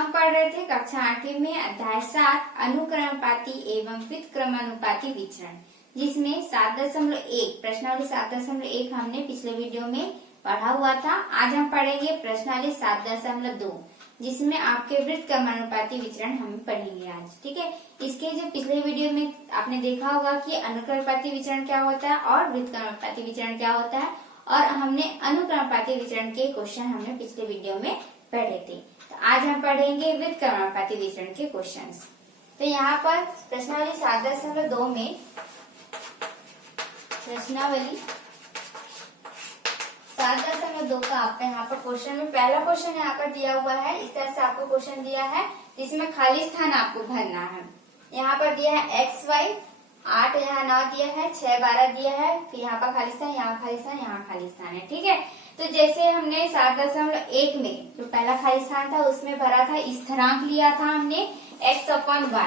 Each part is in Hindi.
हम पढ़ रहे थे कक्षा 8वीं में अध्याय 7 अनुक्रमानुपाती एवं व्युत्क्रमानुपाती विचरण, जिसमें 7.1 प्रश्नावली 7.1 हमने पिछले वीडियो में पढ़ा हुआ था। आज हम पढ़ेंगे प्रश्नावली 7.2, जिसमें आपके व्युत्क्रमानुपाती विचरण हम पढ़ेंगे आज। ठीक है, इसके जो पिछले वीडियो में आपने देखा होगा कि अनुक्रमानुपाती विचरण क्या होता है और व्युत्क्रमानुपाती विचरण क्या होता है, और हमने अनुक्रमानुपाती विचरण के क्वेश्चन हमने पिछले वीडियो में पढ़े थे। तो आज हम पढ़ेंगे व्युत्क्रमानुपाती विचरण के क्वेश्चंस। तो यहाँ पर प्रश्नावली 7.2 में प्रश्नावली 7.2 का आपका यहाँ पर क्वेश्चन में पहला क्वेश्चन यहाँ पर दिया हुआ है। इस तरह से आपको क्वेश्चन दिया है जिसमें खाली स्थान आपको भरना है। यहाँ पर दिया है x y 8 यहाँ 9 दिया है, 6 12 दिया है, फिर यहाँ पर खाली स्थान, यहाँ खाली स्थान, यहाँ खाली स्थान है। ठीक है, तो जैसे हमने 7.1 में जो पहला खाली स्थान था उसमें भरा था, स्थिरांक लिया था हमने x upon y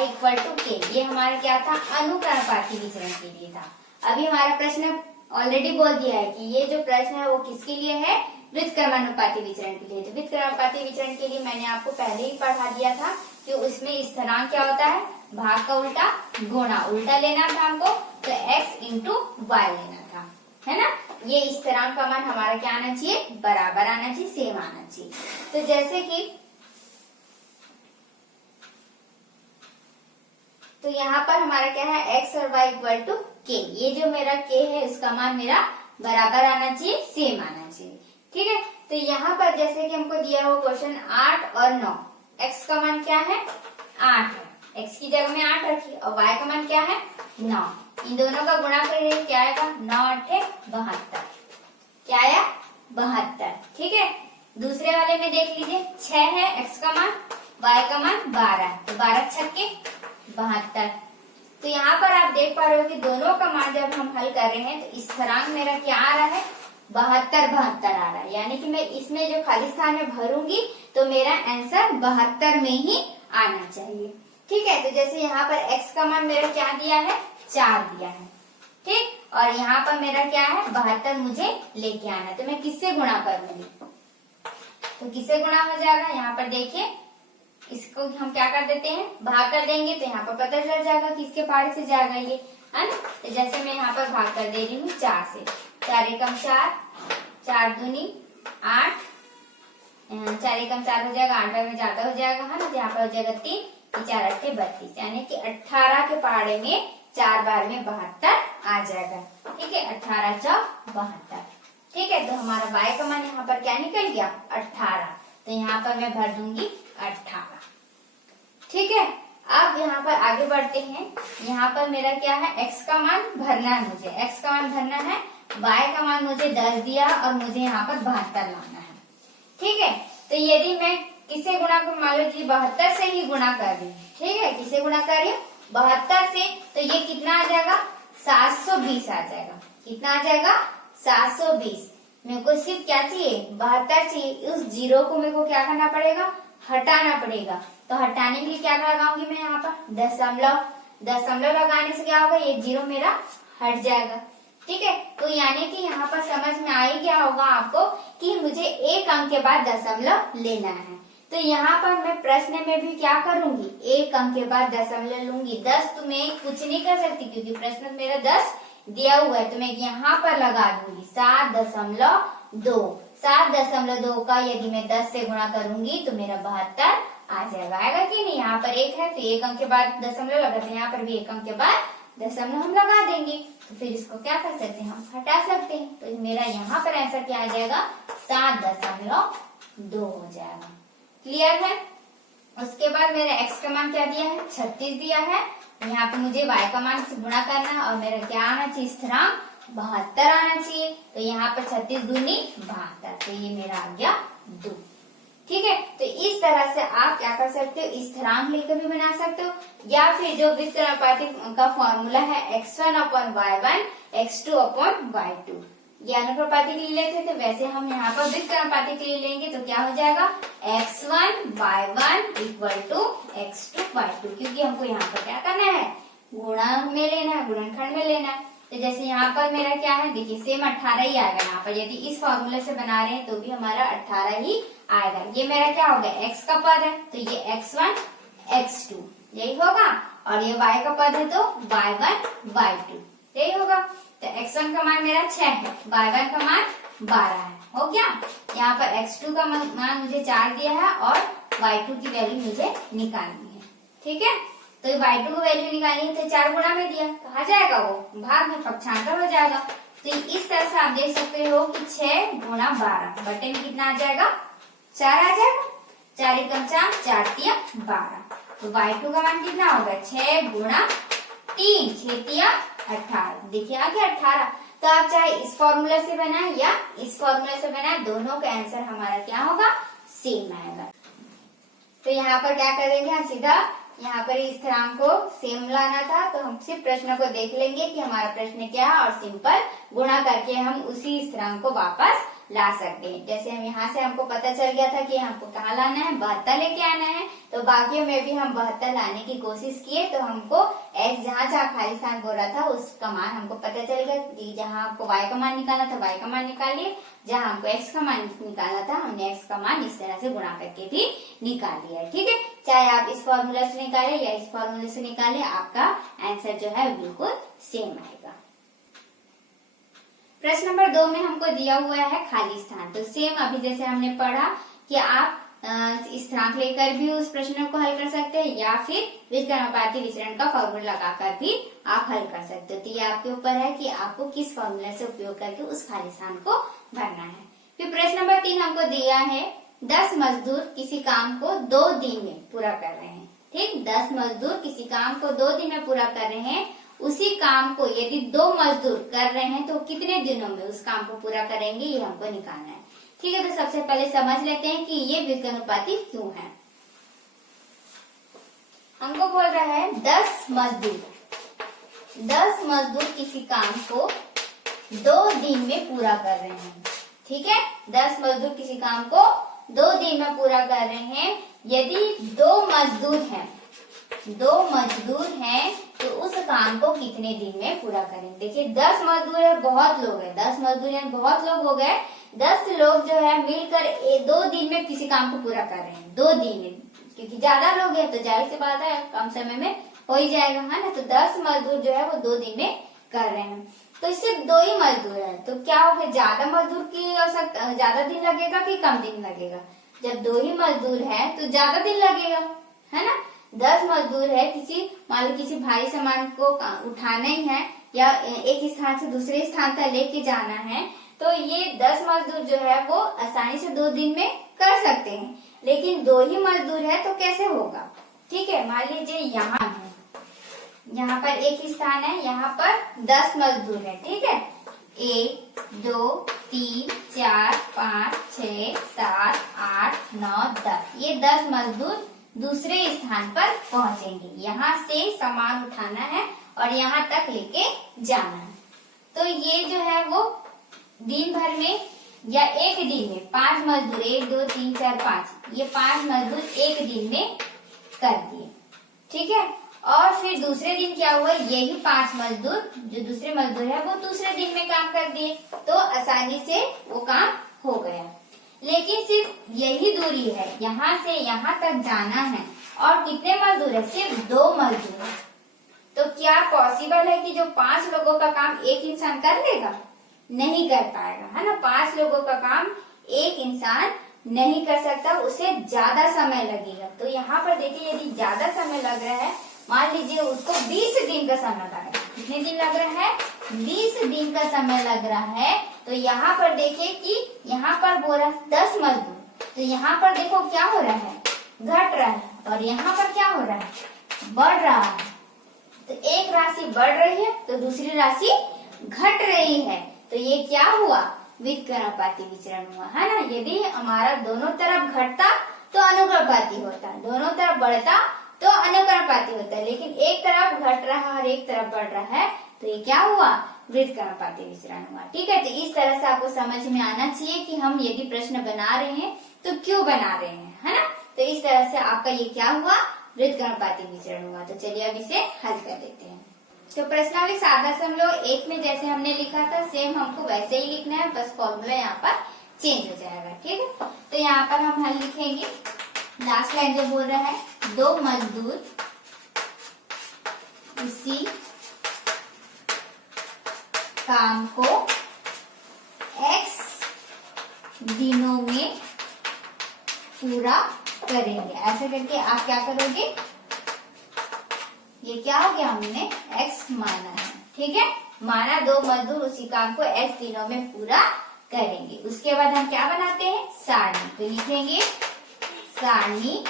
equal to k। ये हमारा क्या था, अनुक्रमानुपाती विचरण के लिए था। अभी हमारा प्रश्न ऑलरेडी बोल दिया है कि ये जो प्रश्न है वो किसके लिए है, व्युत्क्रमानुपाती विचरण के लिए। तो व्युत्क्रमानुपाती विचरण के लिए मैंने आपको पहले ही पढ़ा दिया था कि उसमें स्थिरांक क्या होता है, भाग का उल्टा गुणा, उल्टा लेना था हमको, तो x इंटू वाई लेना था, है ना। ये स्थिरांक का मान हमारा क्या आना चाहिए, बराबर आना चाहिए, सेम आना चाहिए। तो जैसे कि तो यहाँ पर हमारा क्या है, x और y इक्वल टू k। ये जो मेरा k है उसका मान मेरा बराबर आना चाहिए, सेम आना चाहिए। ठीक है, तो यहाँ पर जैसे कि हमको दिया हुआ क्वेश्चन 8 और 9, x का मान क्या है, 8 है, x की जगह में 8 रखी, और y का मान क्या है, 9। इन दोनों का गुणा करेंगे, क्या आएगा, 9 8 72, क्या आया, 72। ठीक है, दूसरे वाले में देख लीजिए, 6 है x का मान, y का मान 12, तो 12 छक्के 72। तो यहाँ पर आप देख पा रहे हो कि दोनों का मान जब हम हल कर रहे हैं तो स्थिरांक मेरा क्या आ रहा है, 72 72 आ रहा है। यानी कि मैं इसमें जो खाली स्थान में भरूंगी तो मेरा आंसर 72 में ही आना चाहिए। ठीक है, तो जैसे यहाँ पर x का मान मेरा क्या दिया है, 4 दिया है। ठीक, और यहाँ पर मेरा क्या है, 72 मुझे लेके आना है। तो मैं किससे गुणा करूंगी, तो किससे गुणा हो जाएगा, यहाँ पर देखिए, इसको हम क्या कर देते हैं, भाग कर देंगे, तो यहाँ पर पता चल जाएगा किसके पारे से जाएगा ये, है ना। तो जैसे मैं यहाँ पर भाग कर दे रही हूँ 4 से, 4 एकम 4, 4 दूनी 8, 4 एकम 4 हो जाएगा, 8 में ज्यादा हो जाएगा, है ना। तो यहाँ पर हो जाएगा 3, 4 8 32, यानी कि 18 के पारे में 4 बार में 72 आ जाएगा। ठीक है, 18 4 72। ठीक है, तो हमारा y का मान यहाँ पर क्या निकल गया, 18। तो यहाँ पर मैं भर दूंगी 18। ठीक है, अब यहाँ पर आगे बढ़ते हैं। यहाँ पर मेरा क्या है, x का मान भरना है मुझे, x का मान भरना है, y का मान मुझे 10 दिया और मुझे यहाँ पर 72 लाना है। ठीक है, तो यदि मैं किससे गुणा करूँ, मान लो कि 72 से ही गुणा कर रही हूँ। ठीक है, किसे गुणा कर रही हूँ, 72 से, तो ये कितना आ जाएगा, 720 आ जाएगा। कितना आ जाएगा, 720। मेरे को सिर्फ क्या चाहिए, 72 चाहिए। उस जीरो को मेरे को क्या करना पड़ेगा, हटाना पड़ेगा। तो हटाने के लिए क्या लगाऊंगी मैं, यहाँ पर दशमलव लगाने से क्या होगा, ये जीरो मेरा हट जाएगा। ठीक है, तो यानी कि यहाँ पर समझ में आ ही गया होगा आपको कि मुझे एक अंक के बाद दशमलव लेना है। तो यहाँ पर मैं प्रश्न में भी क्या करूंगी, एक अंक के बाद दशमलव लूंगी। 10 तो मैं कुछ नहीं कर सकती क्योंकि प्रश्न मेरा 10 दिया हुआ है, तो मैं यहाँ पर लगा दूंगी 7.2। 7.2 का यदि मैं 10 से गुणा करूंगी तो मेरा 72 आ जाएगा। आएगा कि नहीं, यहाँ पर एक है तो एक अंक के बाद दशमलव लगाते हैं, यहाँ पर भी एक अंक के बाद दशमलव हम लगा देंगे। तो फिर इसको क्या कर सकते हैं, हम हटा सकते हैं। तो मेरा यहाँ पर आंसर क्या आ जाएगा, 7.2 हो जाएगा। क्लियर है। उसके बाद मेरा x का मान क्या दिया है, 36 दिया है। यहाँ पे मुझे y का मान से गुणा करना है और मेरा क्या आना चाहिए, स्थिरांक 72 आना चाहिए। तो यहाँ पर 36 दूनी 72, तो ये मेरा आ गया 2। ठीक है, तो इस तरह से आप क्या कर सकते हो, स्थिरांक लेकर भी बना सकते हो, या फिर जो व्युत्क्रमानुपाती का फॉर्मूला है x1 upon y1, x2 upon y2, ये अनुक्रमानुपाती के लिए लेते थे, वैसे हम यहाँ पर व्युत्क्रमानुपाती के लिए लेंगे तो क्या हो जाएगा, x1 y1 equal to x2 y2, क्योंकि हमको यहाँ पर क्या करना है, गुणा में लेना है, गुणनखंड में लेना है। तो जैसे यहाँ पर मेरा क्या है, देखिए सेम 18 ही आएगा। यहाँ पर यदि इस फॉर्मूले से बना रहे हैं तो भी हमारा 18 ही आएगा। ये मेरा क्या हो गया, x का पद है तो ये x1 x2 यही होगा, और ये y का पद है तो y1 y2 यही होगा। तो x1 का मान मेरा 6 है, y1 का मान 12 है, हो गया। यहाँ पर x2 का मान मुझे 4 दिया है और y2 की वैल्यू मुझे निकालनी है, ठीक है। तो y2 को वैल्यू निकालनी है तो 4 गुणा में दिया, कहा जाएगा वो भाग में पक्षांतर हो जाएगा। तो इस तरह से आप देख सकते हो कि 6 गुणा 12 बटे में कितना आ जाएगा, 4 आ जाएगा। 4 एकम 4, 4 तिया 12। तो y2 का मान कितना होगा, 6 गुणा 3, 6 तिया 18। देखिए आ गया 18। तो आप चाहे इस फॉर्मूला से बनाए या इस फॉर्मूला से बनाए, दोनों का आंसर हमारा क्या होगा, सेम आएगा। तो यहाँ पर क्या करेंगे, हम सीधा यहाँ पर इस स्थिरांक को सेम लाना था, तो हम सिर्फ प्रश्न को देख लेंगे कि हमारा प्रश्न क्या है और सिंपल गुणा करके हम उसी स्थिरांक को वापस ला सकते हैं। जैसे हम यहाँ से हमको पता चल गया था कि हमको कहाँ लाना है, 72 लेके आना है, तो बाकियों में भी हम 72 लाने की कोशिश किए, तो हमको x जहाँ जहाँ खाली स्थान बोला था उसका मान हमको पता चल गया। जहाँ आपको y का मान निकालना था y का मान निकालिए, जहाँ हमको x का मान निकालना था हमने x का मान इस तरह से गुणा करके भी निकाल लिया, ठीक है। चाहे आप इस फॉर्मूला से निकाले या इस फॉर्मूले से निकाले, आपका आंसर जो है बिल्कुल सेम आएगा। प्रश्न नंबर 2 में हमको दिया हुआ है खाली स्थान। तो सेम अभी जैसे हमने पढ़ा कि आप स्थिरांक लेकर भी उस प्रश्न को हल कर सकते हैं या फिर व्युत्क्रमानुपाती विचरण का फॉर्मूला लगाकर भी आप हल कर सकते हो। तो ये आपके ऊपर है कि आपको किस फॉर्मूला से उपयोग करके उस खाली स्थान को भरना है। फिर प्रश्न नंबर 3 हमको दिया है 10 मजदूर किसी काम को 2 दिन में पूरा कर रहे हैं, ठीक। 10 मजदूर किसी काम को 2 दिन में पूरा कर रहे हैं। उसी काम को यदि 2 मजदूर कर रहे हैं तो कितने दिनों में उस काम को पूरा करेंगे, ये हमको निकालना है, ठीक है। तो सबसे पहले समझ लेते हैं कि ये व्युत्क्रमानुपाती क्यों है। हमको बोल रहा है 10 मजदूर किसी काम को 2 दिन में पूरा कर रहे हैं, ठीक है। 10 मजदूर किसी काम को 2 दिन में पूरा कर रहे हैं। यदि 2 मजदूर हैं तो उस काम को कितने दिन में पूरा करेंगे। देखिए 10 मजदूर है, बहुत लोग है, 10 मजदूर है, बहुत लोग हो गए। 10 लोग जो है मिलकर 2 दिन में किसी काम को पूरा कर रहे हैं, 2 दिन में, क्योंकि ज्यादा लोग है तो जाहिर सी बात है कम समय में हो ही जाएगा, है ना। तो 10 मजदूर जो है वो 2 दिन में कर रहे हैं। तो सिर्फ 2 ही मजदूर है तो क्या होगा, ज्यादा मजदूर की आवश्यकता, ज्यादा दिन लगेगा कि कम दिन लगेगा। जब 2 ही मजदूर है तो ज्यादा दिन लगेगा, है ना। 10 मजदूर है, मान लो किसी भारी सामान को उठाना ही है या एक स्थान से दूसरे स्थान तक लेके जाना है, तो ये 10 मजदूर जो है वो आसानी से 2 दिन में कर सकते हैं। लेकिन 2 ही मजदूर है तो कैसे होगा, ठीक है। मान लीजिए यहाँ पर एक स्थान है, यहाँ पर 10 मजदूर है, ठीक है। 1 2 3 4 5 6 7 8 9 10, ये 10 मजदूर दूसरे स्थान पर पहुंचेंगे। यहाँ से सामान उठाना है और यहाँ तक लेके जाना है। तो ये जो है वो दिन भर में या एक दिन में 5 मजदूर, 1 2 3 4 5, ये 5 मजदूर एक दिन में कर दिए, ठीक है। और फिर दूसरे दिन क्या हुआ, यही 5 मजदूर जो दूसरे मजदूर है वो दूसरे दिन में काम कर दिए, तो आसानी से वो काम हो गया। लेकिन सिर्फ यही दूरी है, यहाँ से यहाँ तक जाना है, और कितने मजदूर है, सिर्फ 2 मजदूर है। तो क्या पॉसिबल है कि जो 5 लोगों का काम एक इंसान कर लेगा, नहीं कर पाएगा, है ना। 5 लोगों का काम एक इंसान नहीं कर सकता, उसे ज्यादा समय लगेगा। तो यहाँ पर देखिए यदि ज्यादा समय लग रहा है, मान लीजिए उसको 20 दिन का समय लग रहा है, कितने दिन लग रहा है, 20 दिन का समय लग रहा है। तो यहाँ पर देखिए कि यहाँ पर बोल रहा है 10 मजदूर, तो यहाँ पर देखो क्या हो रहा है, घट रहा है, और यहाँ पर क्या हो रहा है, बढ़ रहा है। तो एक राशि बढ़ रही है तो दूसरी राशि घट रही है, तो ये क्या हुआ, व्युत्क्रमानुपाती विचरण हुआ, है ना। यदि हमारा दोनों तरफ घटता तो अनुक्रमानुपाती होता, दोनों तरफ बढ़ता तो अनुक्रमानुपाती होता है। लेकिन एक तरफ घट रहा है और एक तरफ बढ़ रहा है, तो ये क्या हुआ, व्युत्क्रमानुपाती विचरण हुआ, ठीक है। तो इस तरह से आपको समझ में आना चाहिए कि हम यदि प्रश्न बना रहे हैं तो क्यों बना रहे हैं, है ना। तो इस तरह से आपका ये क्या हुआ, व्युत्क्रमानुपाती विचरण हुआ। तो चलिए अब इसे हल कर लेते हैं। तो प्रश्नावली 7.1 में जैसे हमने लिखा था सेम हमको वैसे ही लिखना है, बस फॉर्मूला यहाँ पर चेंज हो जाएगा। ठीक है, तो यहाँ पर हम हल लिखेंगे। लास्ट लाइन जो बोल रहा है, 2 मजदूर उसी काम को x दिनों में पूरा करेंगे। ऐसे करके आप क्या करोगे, ये क्या हो गया, हमने x माना है। ठीक है, माना 2 मजदूर उसी काम को x दिनों में पूरा करेंगे। उसके बाद हम क्या बनाते हैं, सारणी। तो लिखेंगे सारणी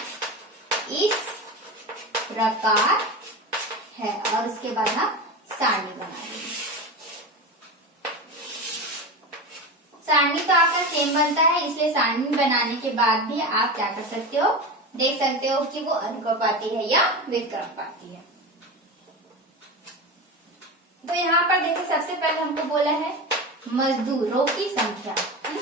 इस प्रकार है, और उसके बाद हम सारणी बना देंगे। सारणी तो आपका सेम बनता है, इसलिए सारणी बनाने के बाद भी आप क्या कर सकते हो, देख सकते हो कि वो अनुपाती है या व्युत्क्रमपाती है। तो यहाँ पर देखिए, सबसे पहले हमको बोला है मजदूरों की संख्या, है ना,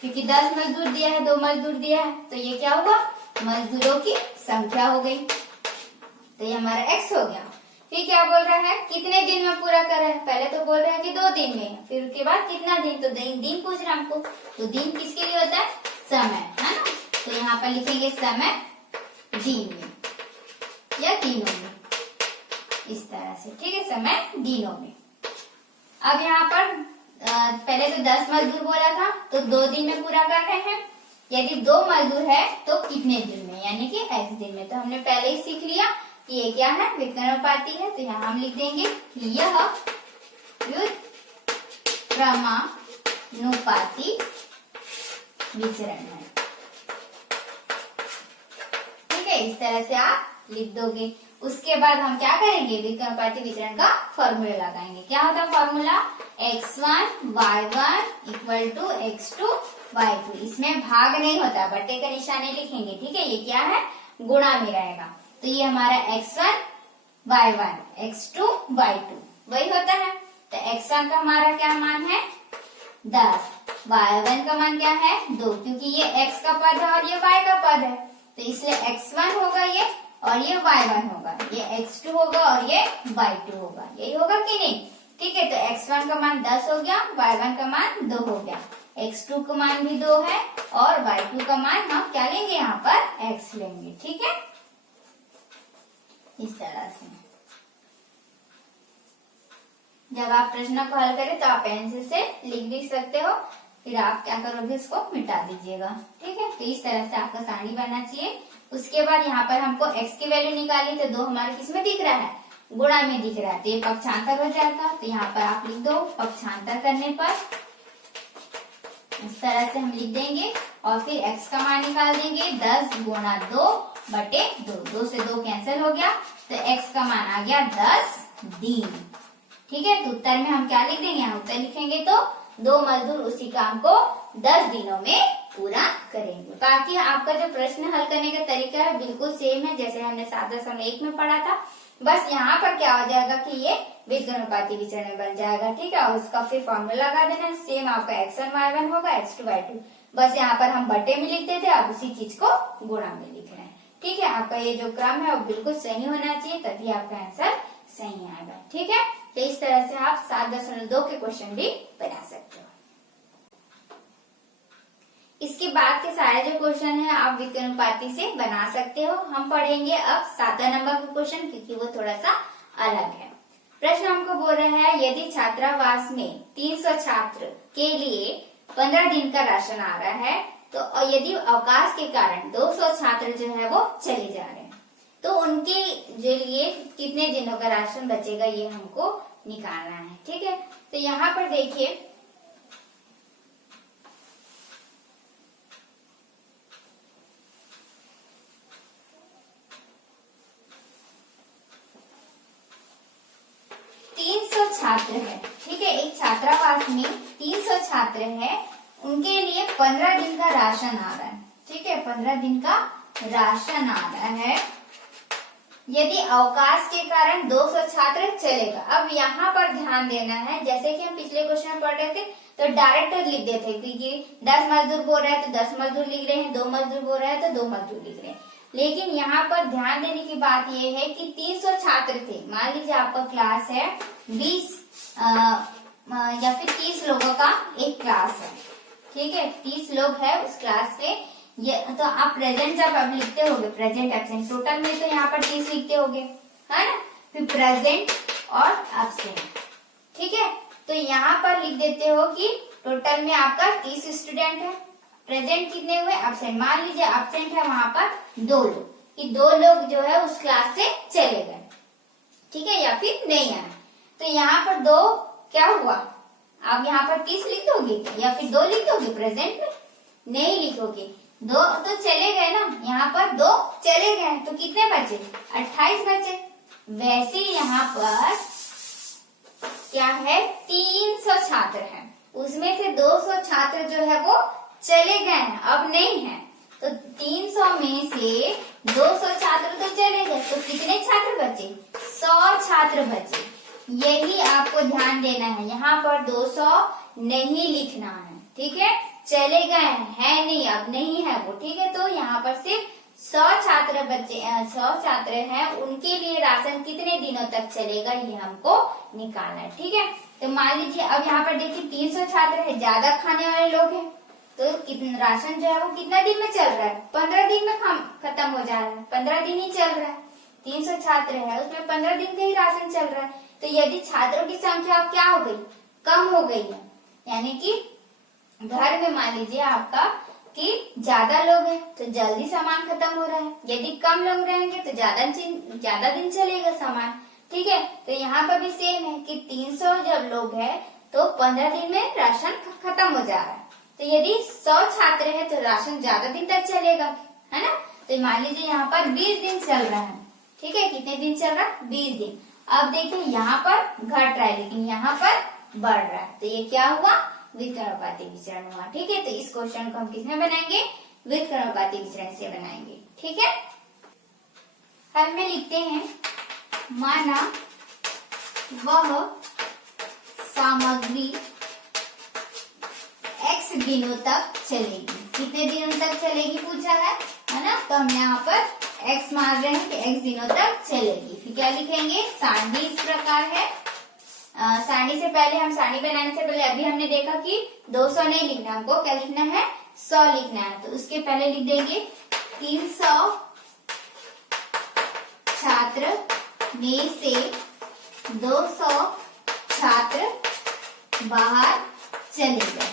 क्योंकि 10 मजदूर दिया है, 2 मजदूर दिया है, तो ये क्या हुआ, मजदूरों की संख्या हो गई। तो ये हमारा x हो गया। फिर क्या बोल रहा है, कितने दिन में पूरा कर रहा है, पहले तो बोल रहा है कि 2 दिन में, फिर उसके बाद कितना दिन, तो दिन पूछ रहा है हमको। तो दिन किसके लिए होता है, समय, है ना। तो यहाँ पर लिखेंगे समय दिन में या दिनों में, इस तरह से। ठीक है, समय दिनों में। अब यहाँ पर पहले तो 10 मजदूर बोला था, तो 2 दिन में पूरा कर रहे हैं। यदि 2 मजदूर है तो कितने दिन में, यानी कि x दिन में। तो हमने पहले ही सीख लिया कि ये क्या है, व्युत्क्रमानुपाती है। तो यहाँ हम लिख देंगे कि यह व्युत्क्रमानुपाती विचरण है। ठीक है, इस तरह से आप लिख दोगे। उसके बाद हम क्या करेंगे, व्युत्क्रमानुपाती विचरण का फॉर्मूला लगाएंगे। क्या होता है formula, x1 y1 equal to x2 y2। इसमें भाग नहीं होता, बट्टे का निशान नहीं लिखेंगे। ठीक है, ये क्या है, गुणा में रहेगा। तो ये हमारा x1 y1 x2 y2 वही होता है। तो x1 का हमारा क्या मान है, 10, y1 का मान क्या है, 2, क्योंकि ये x का पद है और ये y का पद है, तो इसलिए x1 होगा ये, और ये y1 होगा, ये x2 होगा और ये y2 होगा। यही होगा कि नहीं। ठीक है, तो x1 का मान 10 हो गया, y1 का मान 2 हो गया, x2 का मान भी 2 है, और y2 का मान हम क्या लेंगे, यहाँ पर x लेंगे। ठीक है, इस तरह से जब आप प्रश्न को हल करें तो आप पेंसिल से लिख भी सकते हो, फिर आप क्या करोगे, इसको मिटा दीजिएगा। ठीक है, तो इस तरह से आपका सारणी बनना चाहिए। उसके बाद यहाँ पर हमको x की वैल्यू निकाली, तो 2 हमारे किस में दिख रहा है, गुणा में दिख रहा है, तो ये पक्षांतर हो जाएगा। तो यहाँ पर आप लिख दो, पक्षांतर करने पर इस तरह से हम लिख देंगे, और फिर x का मान निकाल देंगे, 10 गुणा 2 बटे 2, 2 से 2 कैंसिल हो गया, तो x का मान आ गया 10 दिन। ठीक है, तो उत्तर में हम क्या लिख देंगे, यहाँ उत्तर लिखेंगे तो 2 मजदूर उसी काम को 10 दिनों में पूरा करेंगे। बाकी आपका जो प्रश्न हल करने का तरीका है बिल्कुल सेम है, जैसे हमने 7.1 में पढ़ा था। बस यहाँ पर क्या हो जाएगा कि ये व्युत्क्रमानुपाती विचरण में बन जाएगा। ठीक है, और उसका फिर फॉर्मूला लगा देना है। सेम आपका x1 y1 होगा, x2 y2। बस यहाँ पर हम बटे में लिखते थे, आप उसी चीज को गुणा में लिख रहे हैं। ठीक है, आपका ये जो क्रम है वो बिल्कुल सही होना चाहिए, तभी आपका आंसर सही आएगा। ठीक है, तो इस तरह से आप 7.2 के क्वेश्चन भी बना सकते हो। इसके बाद के सारे जो क्वेश्चन है आप व्युत्क्रमानुपाती से बना सकते हो। हम पढ़ेंगे अब 7 नंबर का क्वेश्चन, क्योंकि वो थोड़ा सा अलग है। प्रश्न हमको बोल रहा है, यदि छात्रावास में 300 छात्र के लिए 15 दिन का राशन आ रहा है, तो यदि अवकाश के कारण 200 छात्र जो है वो चले जा रहे हैं, तो उनके लिए कितने दिनों का राशन बचेगा, ये हमको निकालना है। ठीक है, तो यहाँ पर देखिए, छात्र है। ठीक है, एक छात्रावास में 300 छात्र है, उनके लिए 15 दिन का राशन आ रहा है। ठीक है, 15 दिन का राशन आ रहा है। यदि अवकाश के कारण 200 छात्र चलेगा। अब यहाँ पर ध्यान देना है, जैसे कि हम पिछले क्वेश्चन में पढ़ रहे थे, तो डायरेक्ट लिख देते, क्योंकि 10 मजदूर बोल रहे हैं तो 10 मजदूर लिख रहे हैं, 2 मजदूर बोल रहे हैं तो 2 मजदूर लिख रहे हैं। लेकिन यहाँ पर ध्यान देने की बात यह है कि 300 छात्र थे। मान लीजिए आपका क्लास है 20 या फिर 30 लोगों का एक क्लास है, ठीक है, 30 लोग है उस क्लास में। ये तो आप प्रेजेंट जब आप लिखते होगे, प्रेजेंट एब्सेंट, टोटल में तो यहाँ पर 30 लिखते होगे, है ना, फिर प्रेजेंट और एब्सेंट, ठीक है। तो यहाँ पर लिख देते हो कि टोटल में आपका 30 स्टूडेंट है, प्रेजेंट कितने हुए, एब्सेंट। मान लीजिए एब्सेंट है वहां पर 2 लोग, कि 2 लोग जो है उस क्लास से चले गए, ठीक है, या फिर नहीं आए। तो यहाँ पर 2 क्या हुआ, आप यहाँ पर 30 लिख दोगे या फिर 2 लिख दोगे प्रेजेंट में, नहीं लिखोगे, 2 तो चले गए ना, यहाँ पर 2 चले गए तो कितने बचे, 28 बचे। वैसे यहाँ पर क्या है, 300 छात्र हैं, उसमें से 200 छात्र जो है वो चले गए हैं, अब नहीं है। तो 300 में से 200 छात्र तो चले गए, तो कितने छात्र बचे, 100 छात्र बचे। यही आपको ध्यान देना है, यहाँ पर 200 नहीं लिखना है, ठीक है, चले गए हैं नहीं, अब नहीं है वो, ठीक है। तो यहाँ पर सिर्फ 100 छात्र बचे, 100 छात्र हैं, उनके लिए राशन कितने दिनों तक चलेगा ये हमको निकालना है, ठीक है। तो मान लीजिए अब यहाँ पर देखिए 300 छात्र है, ज्यादा खाने वाले लोग हैं, तो कितना राशन जो है वो कितना दिन में चल रहा है, 15 दिन में खत्म हो जा रहा है, 15 दिन ही चल रहा है। 300 छात्र है उसमें 15 दिन का ही राशन चल रहा है। तो यदि छात्रों की संख्या क्या हो गई, कम हो गई है, यानी कि घर में मान लीजिए आपका कि ज्यादा लोग हैं तो जल्दी सामान खत्म हो रहा है, यदि कम लोग रहेंगे तो ज्यादा दिन चलेगा सामान, ठीक है। तो यहाँ पर भी सेम है कि 300 जब लोग हैं तो 15 दिन में राशन खत्म हो जा रहा है। तो यदि 100 छात्र है तो राशन ज्यादा दिन तक चलेगा, है ना। तो मान लीजिए यहाँ पर 20 दिन चल रहा है, ठीक है, कितने दिन चल रहा है, 20 दिन। अब देखिए यहाँ पर घट रहा है लेकिन यहाँ पर बढ़ रहा है, तो ये क्या हुआ, व्युत्क्रमानुपाती विचरण हुआ, ठीक है। तो इस क्वेश्चन को हम किसमें बनाएंगे, व्युत्क्रमानुपाती विचरण से बनाएंगे, ठीक है। हल में लिखते हैं, माना वह सामग्री x दिनों तक चलेगी, कितने दिनों तक चलेगी पूछा है ना। तो हम यहाँ पर x मान रहे हैं कि x दिनों तक चलेगी। फिर क्या लिखेंगे, सारणी इस प्रकार है। सारणी से पहले हम सारणी बनाने से पहले अभी हमने देखा कि 200 नहीं लिखना, हमको क्या लिखना है, 100 लिखना है। तो उसके पहले लिख देंगे 300 छात्र में से 200 छात्र बाहर चले गए,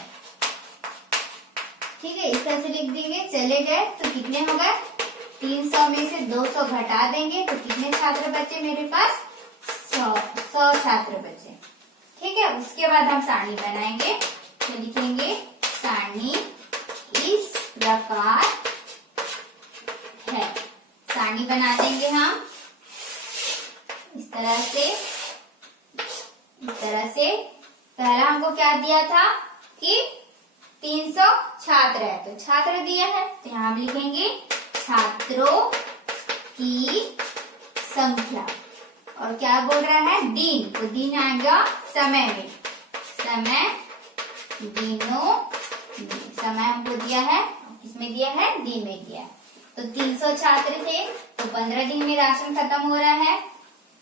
ठीक है, इस तरह से लिख देंगे। चले गए तो कितने हो गए, 300 में से 200 घटा देंगे तो कितने छात्र बचे मेरे पास, 100 छात्र बचे, ठीक है। उसके बाद हम सारणी बनाएंगे, तो लिखेंगे सारणी इस प्रकार है। सारणी बना देंगे हम इस तरह से। पहला हमको क्या दिया था कि 300 छात्र है, तो छात्र दिया है, तो यहाँ हम लिखेंगे छात्रों की संख्या, और क्या बोल रहा है, दिन, तो दिन आएगा समय में, समय दिनों, समय हमको दिया है, किसमें दिया है, दिन में दिया है। तो 300 छात्र थे तो 15 दिन में राशन खत्म हो रहा है,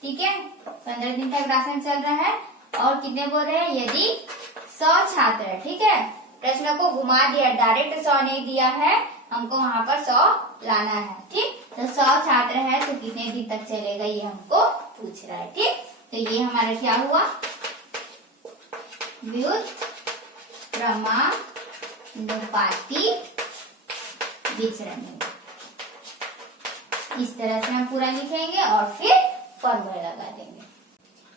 ठीक है, 15 दिन तक राशन चल रहा है। और कितने बोल रहे हैं, यदि 100 छात्र है, ठीक है, प्रश्न को घुमा दिया, डायरेक्ट 100 नहीं दिया है, हमको वहाँ पर 100 लाना है, ठीक। तो 100 छात्र है तो कितने दिन तक चलेगा ये हमको पूछ रहा है, ठीक। तो ये हमारा क्या हुआ, व्युत्क्रमानुपाती विचरण। इस तरह से हम पूरा लिखेंगे और फिर फॉर्मूला लगा देंगे।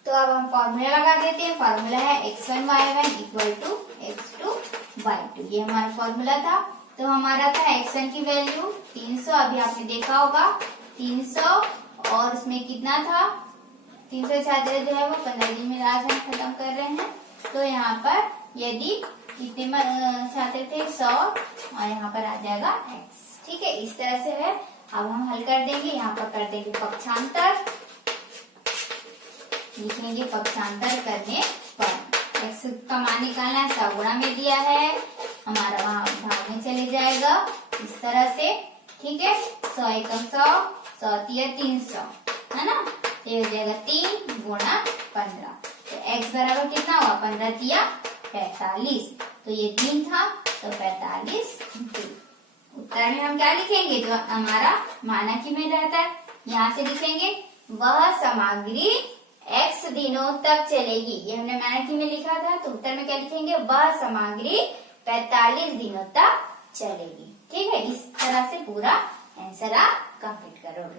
तो अब हम फॉर्मूला लगा देते हैं। फॉर्मूला है x1 y1 equal to x2 y2, ये हमारा फॉर्मूला था। तो हमारा था x1 की वैल्यू 300, अभी आपने देखा होगा 300, और उसमें कितना था, 300 छात्र जो है वो 15 दिन में राशन खत्म कर रहे हैं। तो यहाँ पर यदि कितने छात्र थे, 100, और यहाँ पर आ जाएगा x, ठीक है, इस तरह से है। अब हम हल कर देंगे, यहाँ पर कर देंगे पक्षांतर, लिखेंगे पक्षांतर करने पर x का मान निकालना है, 100 गुणा में दिया है, हमारा वहां भाग में चले जाएगा इस तरह से। ठीक है। 100 एकम 100, 100 तिया 300, है ना। तो ये हो जाएगा 3 गुणा 15। तो x बराबर कितना हुआ, 15 तिया 45। तो ये 3 था, तो 45 उत्तर में हम क्या लिखेंगे, जो हमारा मानक में रहता है, यहाँ से लिखेंगे वह सामग्री x दिनों तक चलेगी। ये हमने मानक में लिखा था, तो उत्तर में क्या लिखेंगे, वह सामग्री 45 दिनों तक चलेगी। ठीक है, इस तरह से पूरा आंसर आप कंप्लीट करोगे।